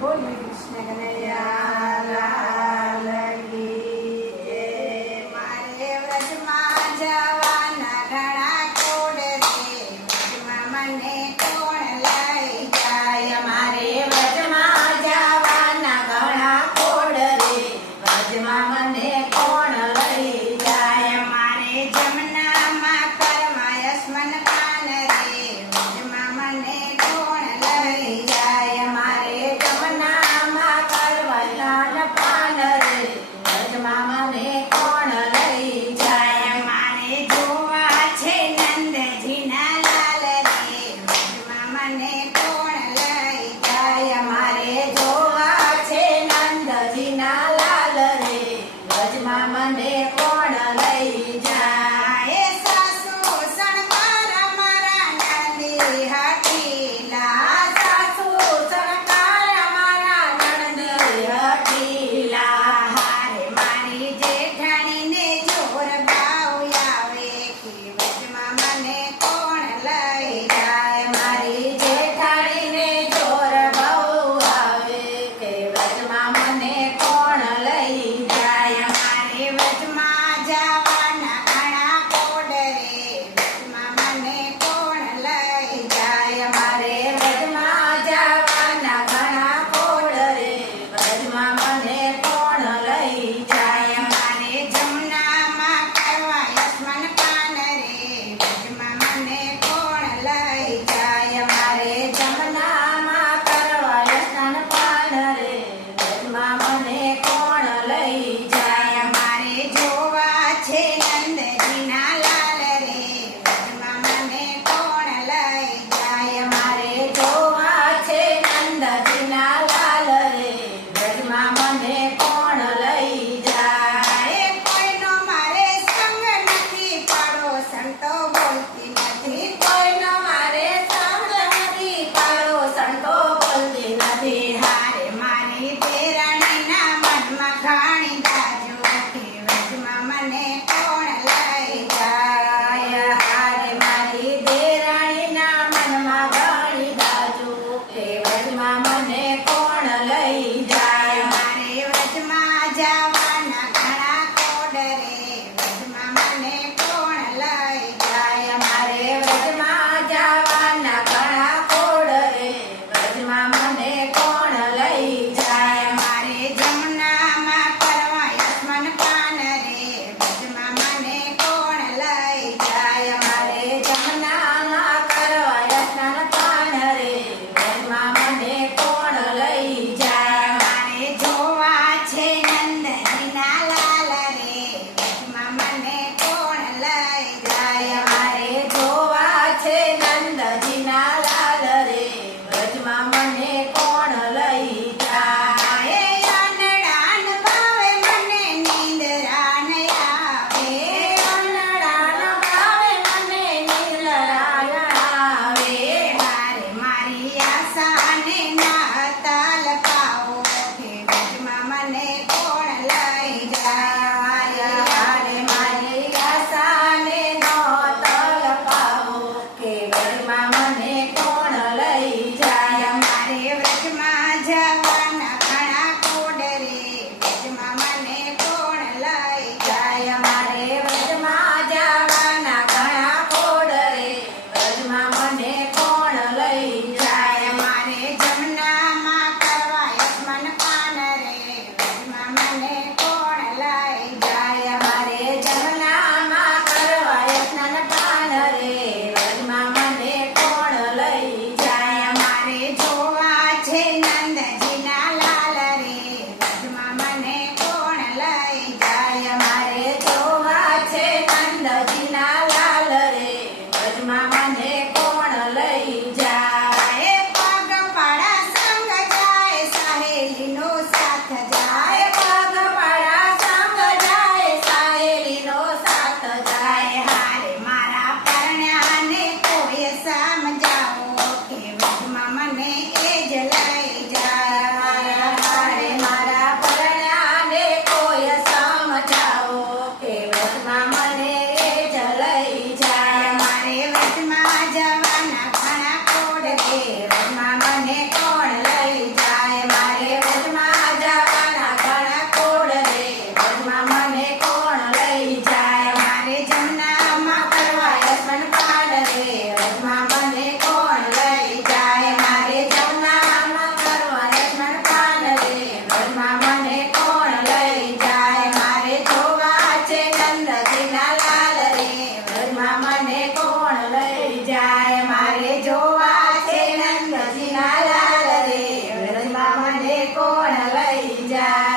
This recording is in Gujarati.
બોલીએ કૃષ્ણ કનૈયા લાલ કી જય. મારે વ્રજમાં જવાના ઘણા કોડ રે, વ્રજમાં મને કોણ લઈ જાય. મારે વ્રજમાં જવાના ઘણા કોડ રે, વ્રજમાં મને કોણ લઈ જાય. મારે જમનામાં કરવા સ્મન પાન રે, વ્રજમાં મને કોણ લઈ જાય. મારે જમનામાં કરવા સ્નાન પાન રે, વ્રજમાં મને કોણ લઈ જાય. મારે જોવા છે નંદજીના લાલ રે, વ્રજમાં મને કોણ લઈ જાય. મારે જોવા છે નંદજીના લાલ રે, વ્રજમાં મને કોણ લઈ જાય. એ સાસુ શણગાર મારા નંદી હઠીલા, સાસુ સરકાર મારા નણંદ હઠીલા. હારે મારી જેઠાણીને જોર ભાવ આવે કે વ્રજમાં મને કોણ લઈ જાય. મારી જેઠાણીને જોર બહુ આવે કે વ્રજમાં મને કોણ લઈ જાય. મારે વ્રજમાં જવાના ઘણા કોડ રે, વ્રજમાં મને કોણ લઈ જાય. મારે વ્રજમાં જવાના ઘણા કોડ રે, વ્રજમાં મને કોણ લઈ જાય. મારે જમનામાં કરવા સ્મન પાન રે, વ્રજમાં મને કોણ લઈ જાય. મારે જમનામાં કરવા સ્નાન પાન રે, વ્રજમાં મને કોણ લઈ જાય. મારે જોવા છે નંદજીના લાલ રે, વ્રજમાં મને કોણ લઈ જાય. મારે જોવા છે નંદજીના લાલ રે, વ્રજમાં મને કોણ લઈ જાય. એ કોઈનો મારે સંગ નથી, પાડોશણ તો બોલતી નથી. કોઈનો મારે સંગ નથી, પાડોશણ તો બોલતી નથી. હારે મારી દેરાણીના મનમાં ઘાણી દાજો કે વ્રજમાં મને કોણ લઈ જાય. હારે મારી દેરાણીના મનમાં ઘણી દાજુ કે વ્રજમાં મને કોણ લઈ જાય. મારે વ્રજમાં જવાના ઘણા કોડ રે, વ્રજમાં મને કોણ લઈ જાય. મારે વ્રજમાં જવાના ઘણા કોડ રે, વ્રજમાં મને કોણ લઈ જાય. મારે જમનામાં કરવા સ્મન પાન રે, વ્રજમાં મને કોણ લઈ જાય. મારે જમનામાં કરવા સ્નાન પાન રે, વ્રજમાં મને કોણ લઈ જાય. મારે જોવા છે નંદજીના લાલ રે, વ્રજમાં મને કોણ લઈ જાય. મારે જોવા છે નંદજીના લાલ રે, વ્રજમાં મને કોણ લઈ જાય. એ અનડાન ભાવે મને નિંદરા ન આવે. અનડાન ભાવે મને નિંદરા આવે. મારે મારી આશાને ના તલપાવો કે વ્રજમાં મને કોણ લઈ જાય. હારે મારી આશાને નો તલપાવો કે વ્રજમાં મને કોણ લઈ જાય. મારે વ્રજમાં જવાના ઘણા કોડ રે, વ્રજમાં મને કોણ લઈ જાય. મારે વ્રજમાં જવાના ઘણા કોડ રે, વ્રજમાં મને કોણ લઈ જાય. મારે જમના જાય